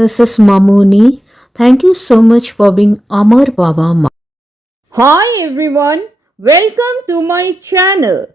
This is Mamuni. Thank you so much for being Amar Baba. Hi everyone, welcome to my channel.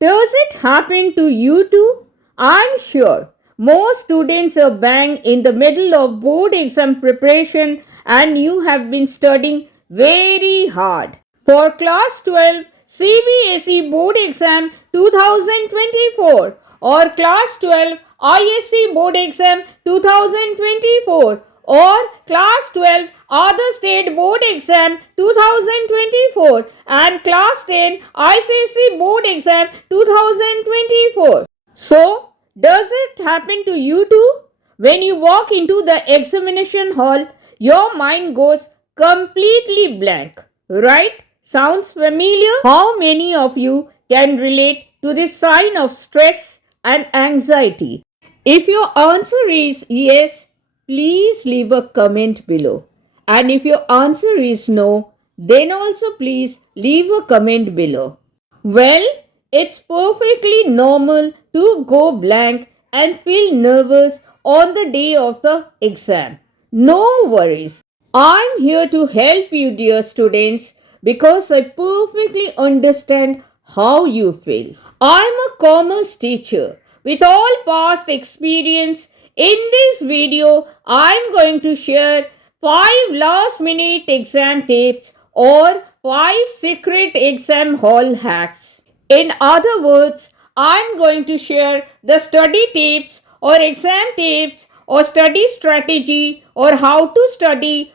Does it happen to you too? I'm sure most students are bang in the middle of board exam preparation and you have been studying very hard. For class 12 CBSE board exam 2024 or class 12 ISC board exam 2024 or class 12 other state board exam 2024 and class 10 ICSE board exam 2024. So, does it happen to you too? When you walk into the examination hall, your mind goes completely blank, right? Sounds familiar? How many of you can relate to this sign of stress and anxiety? If your answer is yes, please leave a comment below. And if your answer is no, then also please leave a comment below. Well, it's perfectly normal to go blank and feel nervous on the day of the exam. No worries. I'm here to help you, dear students, because I perfectly understand how you feel. I'm a commerce teacher with all past experience. In this video, I'm going to share 5 last minute exam tips or 5 secret exam hall hacks. In other words, I'm going to share the study tips or exam tips or study strategy or how to study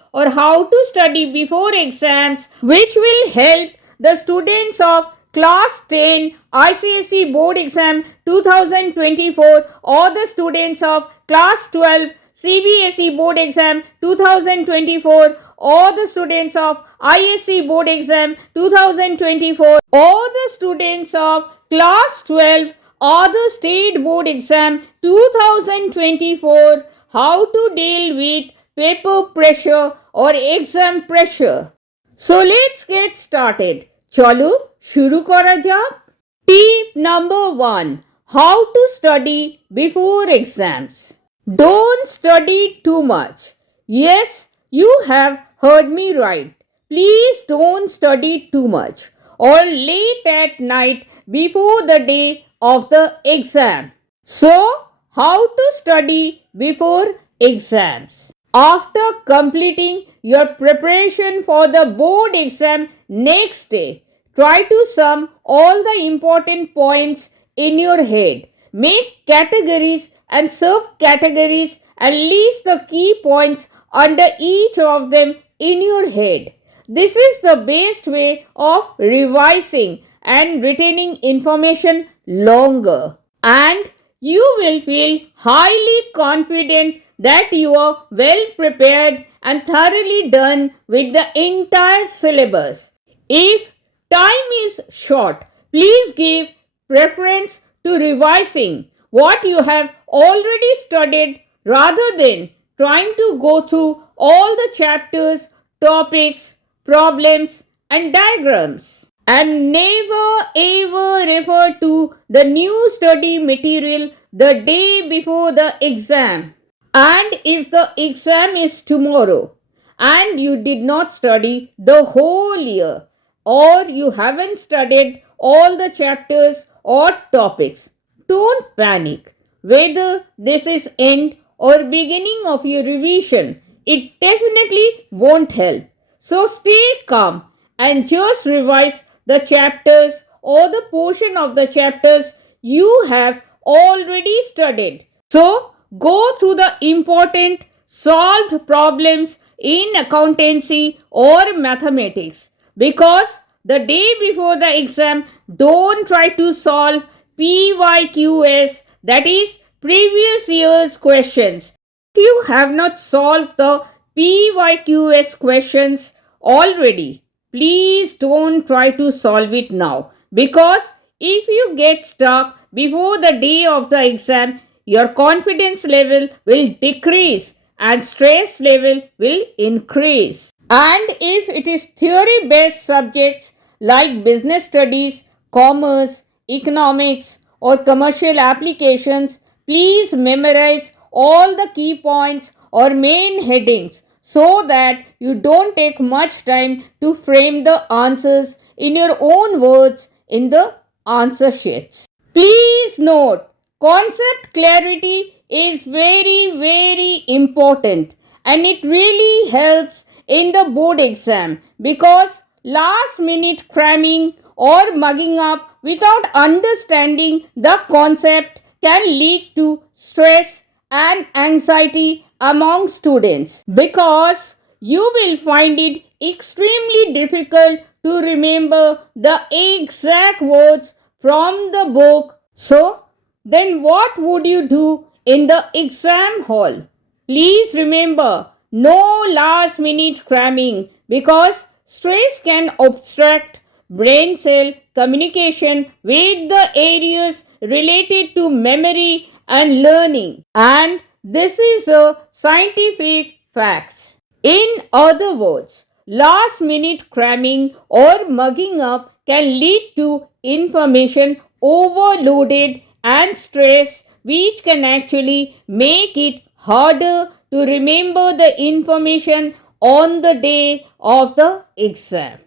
before exams, which will help the students of class 10 ICSE board exam 2024 or the students of class 12 CBSE board exam 2024 or the students of ISC board exam 2024 or the students of class 12 or the state board exam 2024, how to deal with paper pressure or exam pressure. So let's get started. Chalo shuru kora jak. Tip number 1. How to study before exams. Don't study too much. Yes, you have heard me right. Please don't study too much or late at night before the day of the exam. So, how to study before exams? After completing your preparation for the board exam next day, try to sum all the important points in your head. Make categories and subcategories and list the key points under each of them in your head. This is the best way of revising and retaining information longer. And you will feel highly confident that you are well prepared and thoroughly done with the entire syllabus. If time is short, please give preference to revising what you have already studied rather than trying to go through all the chapters, topics, problems, and diagrams. And never ever refer to the new study material the day before the exam. And if the exam is tomorrow and you did not study the whole year or you haven't studied all the chapters or topics, don't panic. Whether this is end or beginning of your revision, it definitely won't help. So stay calm and just revise the chapters or the portion of the chapters you have already studied. So go through the important solved problems in accountancy or mathematics, because the day before the exam, don't try to solve PYQs, that is previous year's questions. If you have not solved the PYQs questions already, please don't try to solve it now, because if you get stuck before the day of the exam, your confidence level will decrease and stress level will increase. And if it is theory based subjects like business studies, commerce, economics, or commercial applications, please memorize all the key points or main headings so that you don't take much time to frame the answers in your own words in the answer sheets. Please note, concept clarity is very important and it really helps in the board exam because last minute cramming or mugging up without understanding the concept can lead to stress and anxiety among students because you will find it extremely difficult to remember the exact words from the book. So, then what would you do in the exam hall? Please remember, no last minute cramming because stress can obstruct brain cell communication with the areas related to memory and learning. And this is a scientific fact. In other words, last minute cramming or mugging up can lead to information overloaded and stress, which can actually make it harder to remember the information on the day of the exam.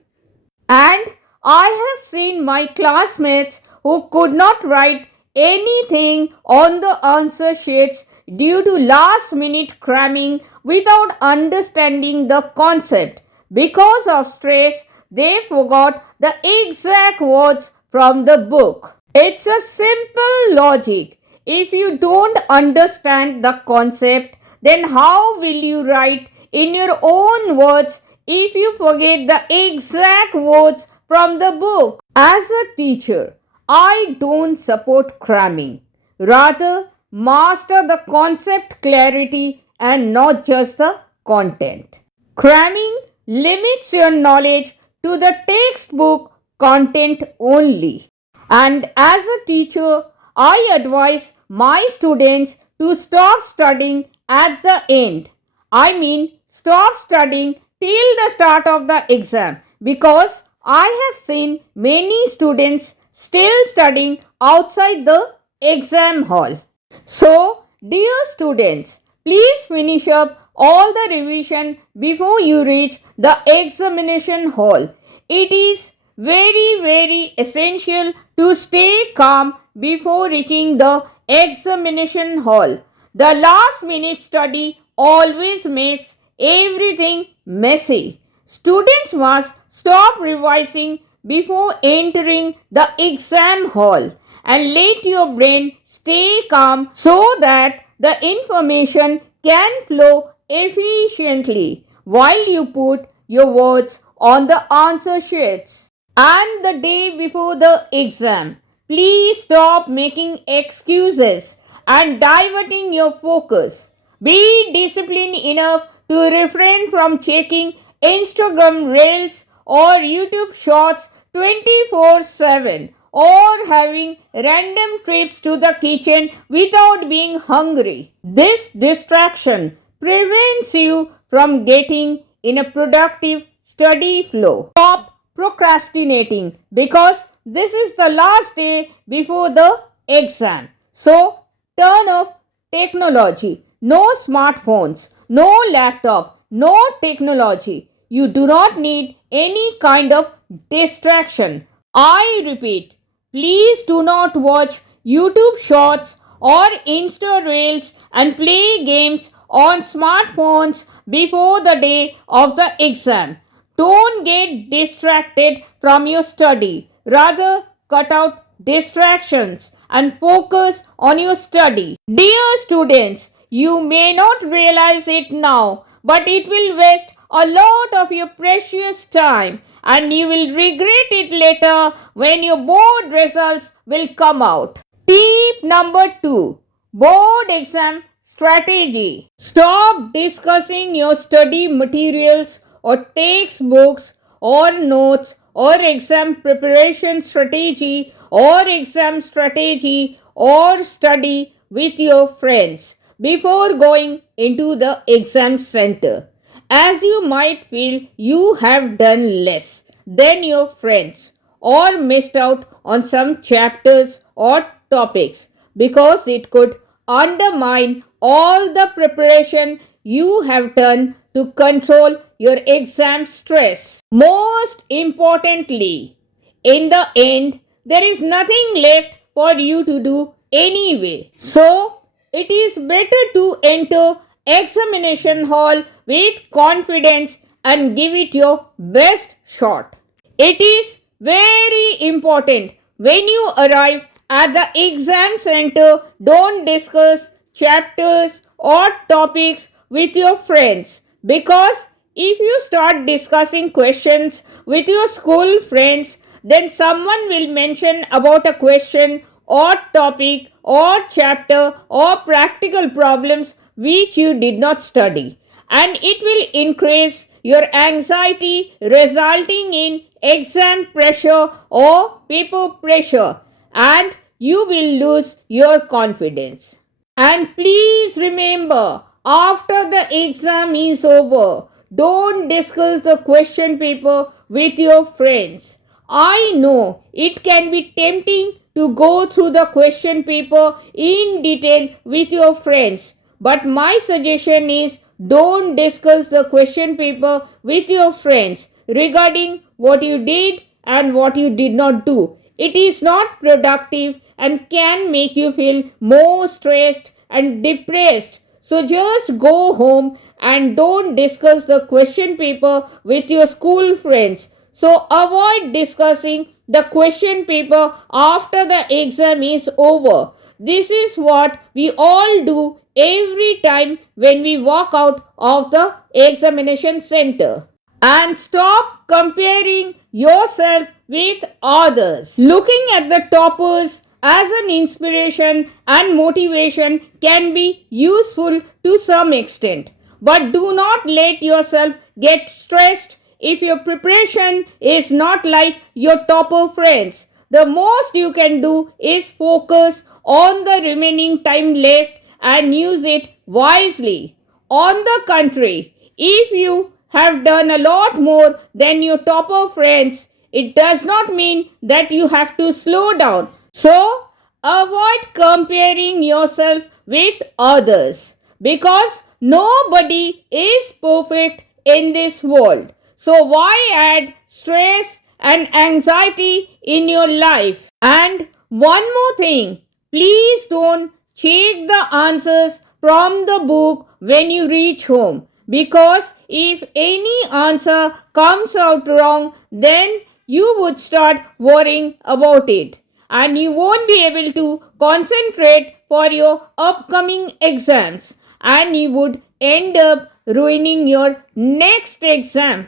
And I have seen my classmates who could not write anything on the answer sheets due to last minute cramming without understanding the concept. Because of stress, they forgot the exact words from the book. It's a simple logic. If you don't understand the concept, then how will you write in your own words if you forget the exact words from the book? As a teacher, I don't support cramming. Rather, master the concept clarity and not just the content. Cramming limits your knowledge to the textbook content only. And as a teacher, I advise my students to stop studying at the end. I mean, stop studying till the start of the exam because I have seen many students still studying outside the exam hall. So, dear students, please finish up all the revision before you reach the examination hall. It is very essential to stay calm before reaching the examination hall. The last minute study always makes everything messy. Students must stop revising before entering the exam hall and let your brain stay calm so that the information can flow efficiently while you put your words on the answer sheets. And the day before the exam, please stop making excuses and diverting your focus. Be disciplined enough to refrain from checking Instagram Reels or YouTube Shorts 24/7 or having random trips to the kitchen without being hungry. This distraction prevents you from getting in a productive study flow. Stop procrastinating because this is the last day before the exam. So, turn off technology. No smartphones, no laptop, no technology. You do not need any kind of distraction. I repeat, please do not watch YouTube Shorts or Insta Reels and play games on smartphones before the day of the exam. Don't get distracted from your study. Rather, cut out distractions and focus on your study. Dear students, you may not realize it now, but it will waste a lot of your precious time and you will regret it later when your board results will come out. Tip number 2, board exam strategy. Stop discussing your study materials or textbooks or notes or exam preparation strategy or exam strategy or study with your friends before going into the exam center, as you might feel you have done less than your friends or missed out on some chapters or topics because it could undermine all the preparation you have done to control your exam stress. Most importantly, in the end, there is nothing left for you to do anyway. So, it is better to enter examination hall with confidence and give it your best shot. It is very important when you arrive at the exam center, don't discuss chapters or topics with your friends, because if you start discussing questions with your school friends, then someone will mention about a question or topic or chapter or practical problems which you did not study, and it will increase your anxiety, resulting in exam pressure or paper pressure, and you will lose your confidence. And please remember, after the exam is over, don't discuss the question paper with your friends. I know it can be tempting to go through the question paper in detail with your friends, but my suggestion is don't discuss the question paper with your friends regarding what you did and what you did not do. It is not productive and can make you feel more stressed and depressed. So just go home and don't discuss the question paper with your school friends. So avoid discussing the question paper after the exam is over. This is what we all do every time when we walk out of the examination center. And stop comparing yourself with others. Looking at the toppers as an inspiration and motivation can be useful to some extent, but do not let yourself get stressed if your preparation is not like your topper friends. The most you can do is focus on the remaining time left and use it wisely. On the contrary, if you have done a lot more than your topper friends, it does not mean that you have to slow down. So, avoid comparing yourself with others, because nobody is perfect in this world. So, why add stress and anxiety in your life? And one more thing, please don't check the answers from the book when you reach home, because if any answer comes out wrong, then you would start worrying about it and you won't be able to concentrate for your upcoming exams, and you would end up ruining your next exam.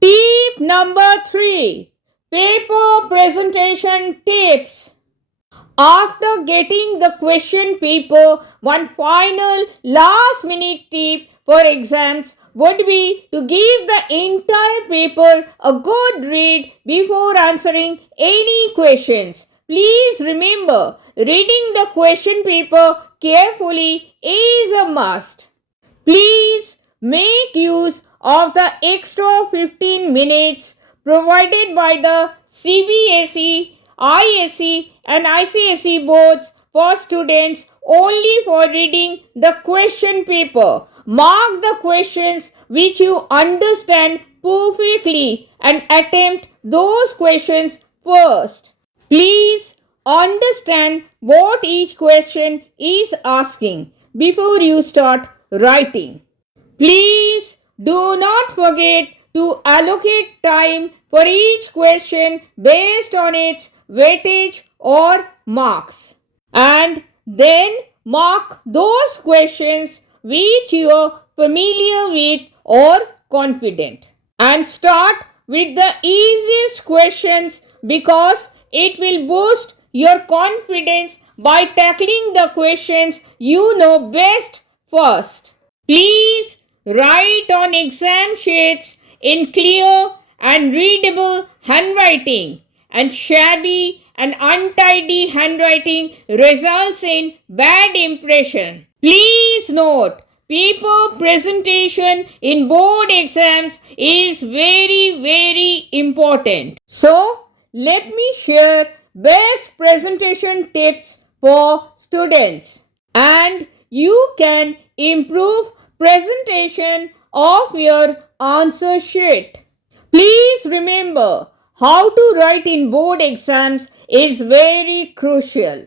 Tip number 3, paper presentation tips. After getting the question paper, one final last minute tip for exams would be to give the entire paper a good read before answering any questions. Please remember, reading the question paper carefully is a must. Please make use of the extra 15 minutes provided by the CBSE, ISC and ICSE boards for students only for reading the question paper. Mark the questions which you understand perfectly and attempt those questions first. Please understand what each question is asking before you start writing. Please do not forget to allocate time for each question based on its weightage or marks. And then mark those questions which you are familiar with or confident. And start with the easiest questions, because it will boost your confidence by tackling the questions you know best first. Please write on exam sheets in clear and readable handwriting, and shabby and untidy handwriting results in bad impression. Please note, paper presentation in board exams is very important. So, let me share best presentation tips for students, and you can improve presentation of your answer sheet. Please remember, how to write in board exams is very crucial.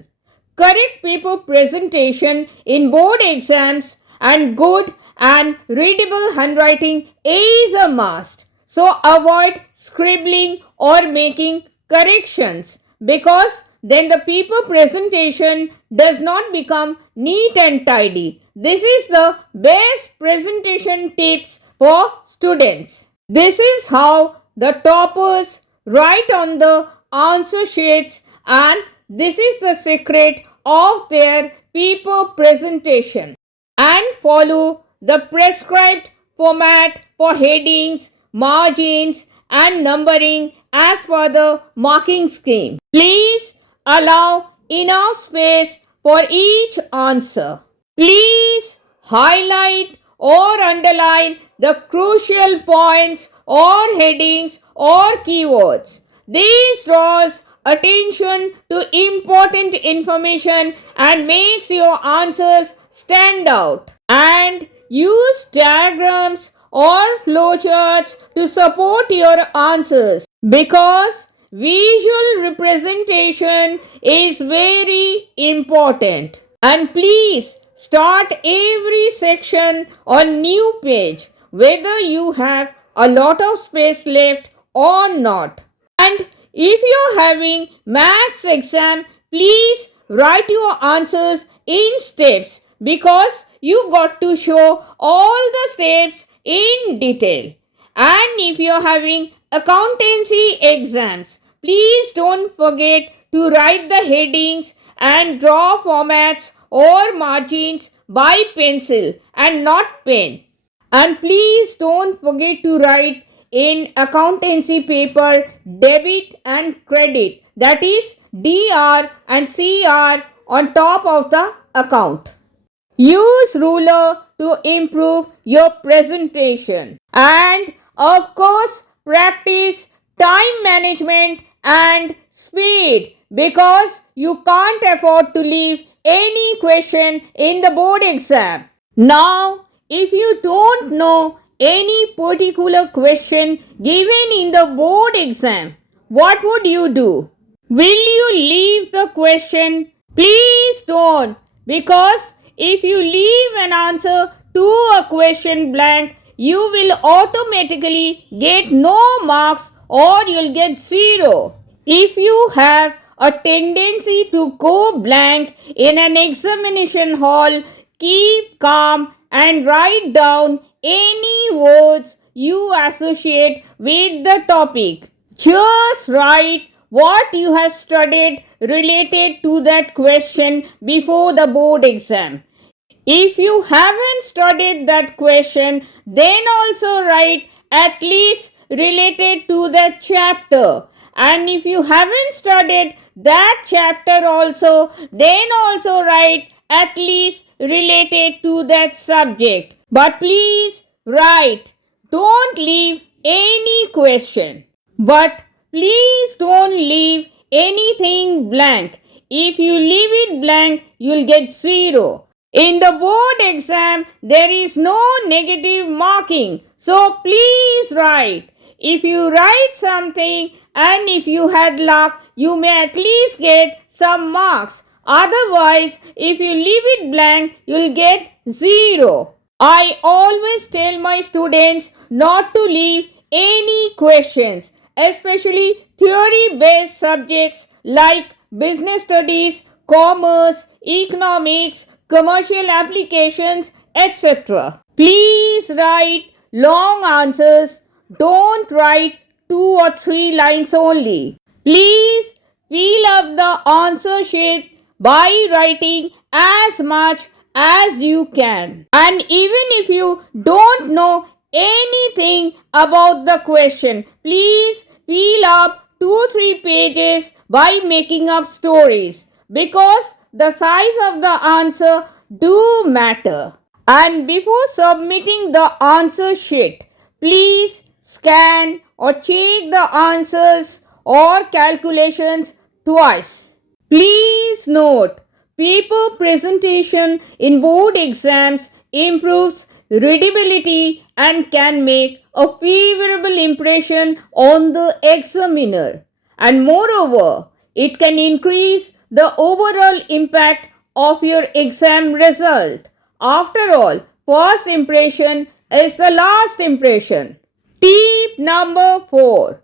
Correct paper presentation in board exams and good and readable handwriting is a must. So avoid scribbling or making corrections, because then the paper presentation does not become neat and tidy. This is the best presentation tips for students. This is how the toppers write on the answer sheets, and this is the secret of their paper presentation. And follow the prescribed format for headings, margins and numbering as per the marking scheme. Please allow enough space for each answer. Please highlight or underline the crucial points or headings or keywords. This draws attention to important information and makes your answers stand out. And use diagrams or flowcharts to support your answers, because visual representation is very important. And please start every section on new page, whether you have a lot of space left or not. And if you're having maths exam, please write your answers in steps, because you got to show all the steps in detail. And if you're having accountancy exams, please don't forget to write the headings and draw formats or margins by pencil and not pen. And please don't forget to write in accountancy paper debit and credit, that is DR and CR on top of the account. Use ruler to improve your presentation. And of course, practice time management and speed, because you can't afford to leave any question in the board exam. Now, if you don't know any particular question given in the board exam, what would you do? Will you leave the question? Please don't, because if you leave an answer to a question blank, you will automatically get no marks or you'll get 0. If you have a tendency to go blank in an examination hall, keep calm and write down any words you associate with the topic. Just write what you have studied related to that question before the board exam. If you haven't studied that question, then also write at least related to that chapter. And if you haven't studied that chapter also, then also write at least related to that subject. But please write. Don't leave any question. But please don't leave anything blank. If you leave it blank, you'll get 0. In the board exam, there is no negative marking. So please write. If you write something and if you had luck, you may at least get some marks. Otherwise, if you leave it blank, you'll get 0. I always tell my students not to leave any questions, especially theory-based subjects like business studies, commerce, economics, commercial applications, etc. Please write long answers. Don't write 2 or 3 lines only. Please fill up the answer sheet by writing as much as you can. And even if you don't know anything about the question, please fill up 2-3 pages by making up stories, because the size of the answer do matter. And before submitting the answer sheet, please scan or check the answers or calculations twice. Please note, paper presentation in board exams improves readability and can make a favorable impression on the examiner. And moreover, it can increase the overall impact of your exam result. After all, first impression is the last impression. Tip number 4.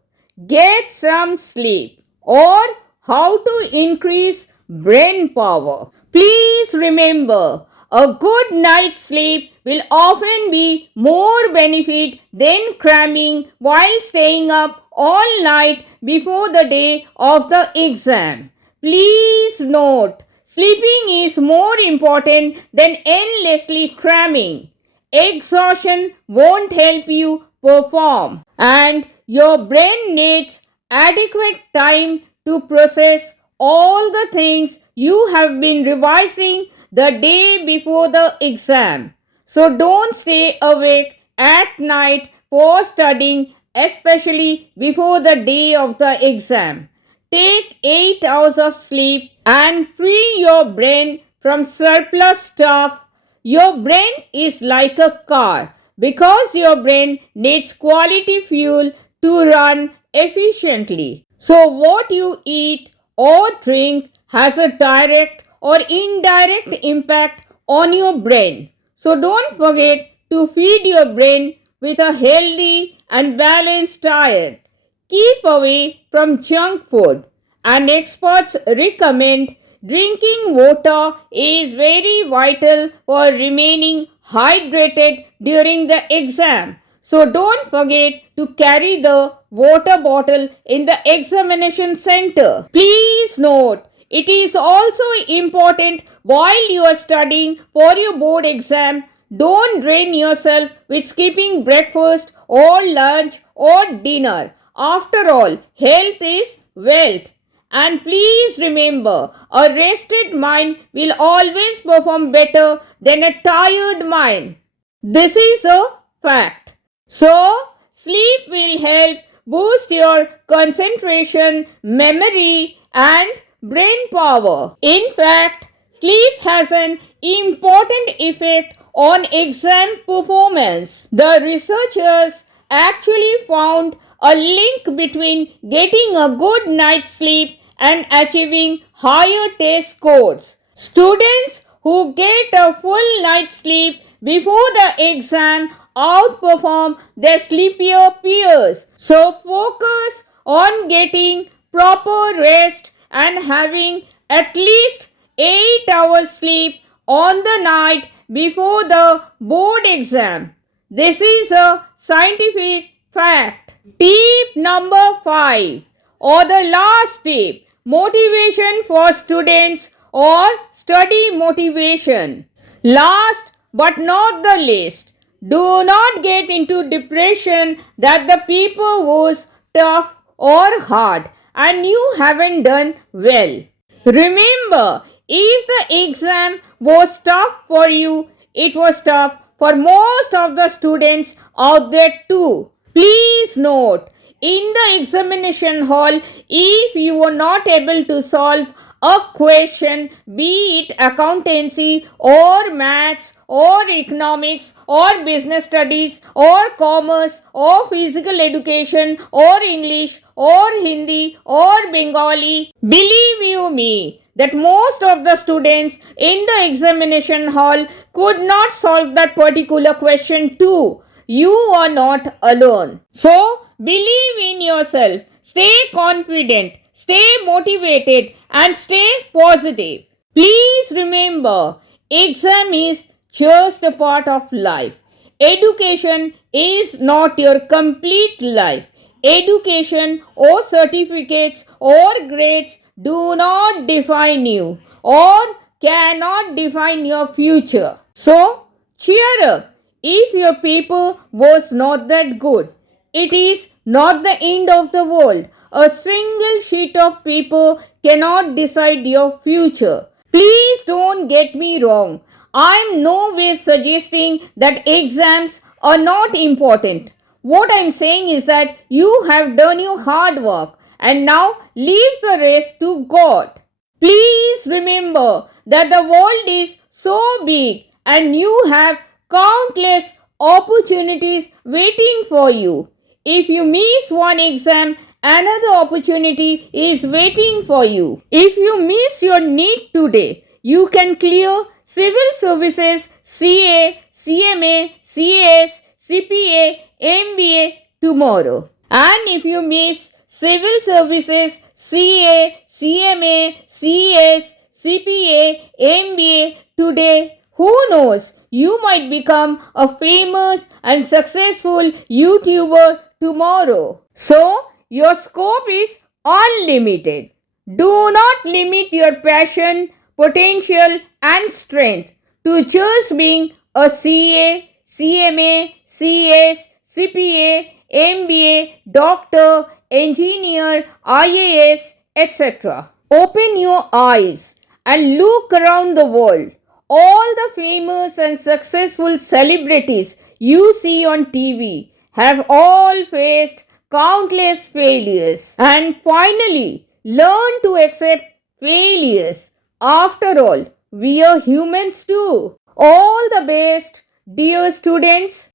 Get some sleep, or how to increase brain power. Please remember, a good night's sleep will often be more benefit than cramming while staying up all night before the day of the exam. Please note, sleeping is more important than endlessly cramming. Exhaustion won't help you perform, and your brain needs adequate time to process all the things you have been revising the day before the exam. So don't stay awake at night for studying, especially before the day of the exam. Take 8 hours of sleep and free your brain from surplus stuff. Your brain is like a car because your brain needs quality fuel to run efficiently. So, what you eat or drink has a direct or indirect impact on your brain. So, don't forget to feed your brain with a healthy and balanced diet. Keep away from junk food, and experts recommend drinking water is very vital for remaining hydrated during the exam. So don't forget to carry the water bottle in the examination center. Please note, it is also important while you are studying for your board exam, don't drain yourself with skipping breakfast or lunch or dinner. After all, health is wealth. And please remember, a rested mind will always perform better than a tired mind. This is a fact. So, sleep will help boost your concentration, memory, and brain power. In fact, sleep has an important effect on exam performance. The researchers actually found a link between getting a good night's sleep and achieving higher test scores. Students who get a full night's sleep before the exam outperform their sleepier peers. So focus on getting proper rest and having at least 8 hours sleep on the night before the board exam. This is a scientific fact. Tip number 5, or the last tip, motivation for students or study motivation. Last but not the least, do not get into depression that the paper was tough or hard and you haven't done well. Remember, if the exam was tough for you, it was tough for most of the students out there too. Please note, in the examination hall, if you were not able to solve a question, be it accountancy or maths or economics or business studies or commerce or physical education or English or Hindi or Bengali, believe you me, that most of the students in the examination hall could not solve that particular question too. You are not alone. So, believe in yourself, stay confident, stay motivated, and stay positive. Please remember, exam is just a part of life. Education is not your complete life. Education or certificates or grades do not define you or cannot define your future. So, cheer up. If your paper was not that good, it is not the end of the world. A single sheet of paper cannot decide your future. Please don't get me wrong. I am no way suggesting that exams are not important. What I am saying is that you have done your hard work and now leave the rest to God. Please remember that the world is so big and you have countless opportunities waiting for you. If you miss one exam, another opportunity is waiting for you. If you miss your NEET today, you can clear civil services, CA, CMA, CAS, CPA, MBA tomorrow. And if you miss civil services, CA, CMA, CS, CPA, MBA today, who knows, you might become a famous and successful YouTuber tomorrow. So, your scope is unlimited. Do not limit your passion, potential, and strength to just being a CA, CMA, CS, CPA, MBA, doctor, engineer, IAS, etc. Open your eyes and look around the world. All the famous and successful celebrities you see on TV have all faced countless failures. And finally, learn to accept failures. After all, we are humans too. All the best, dear students.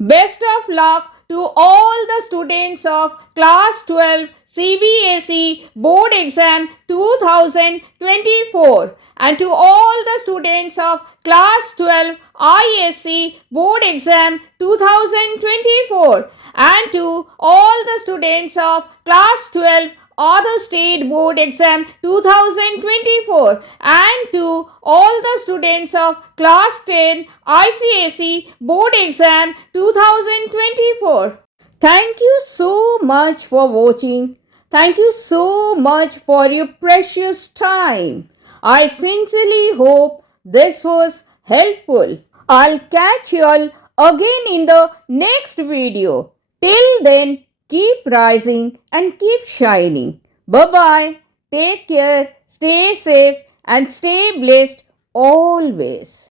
Best of luck to all the students of Class 12 CBSE Board Exam 2024 and to all the students of Class 12 ISC Board Exam 2024 and to all the students of Class 12 other state board exam 2024 and to all the students of class 10 ICSE board exam 2024. Thank you so much for watching. Thank you so much for your precious time. I sincerely hope this was helpful. I'll catch you all again in the next video. Till then, keep rising and keep shining. Bye-bye. Take care, stay safe and stay blessed always.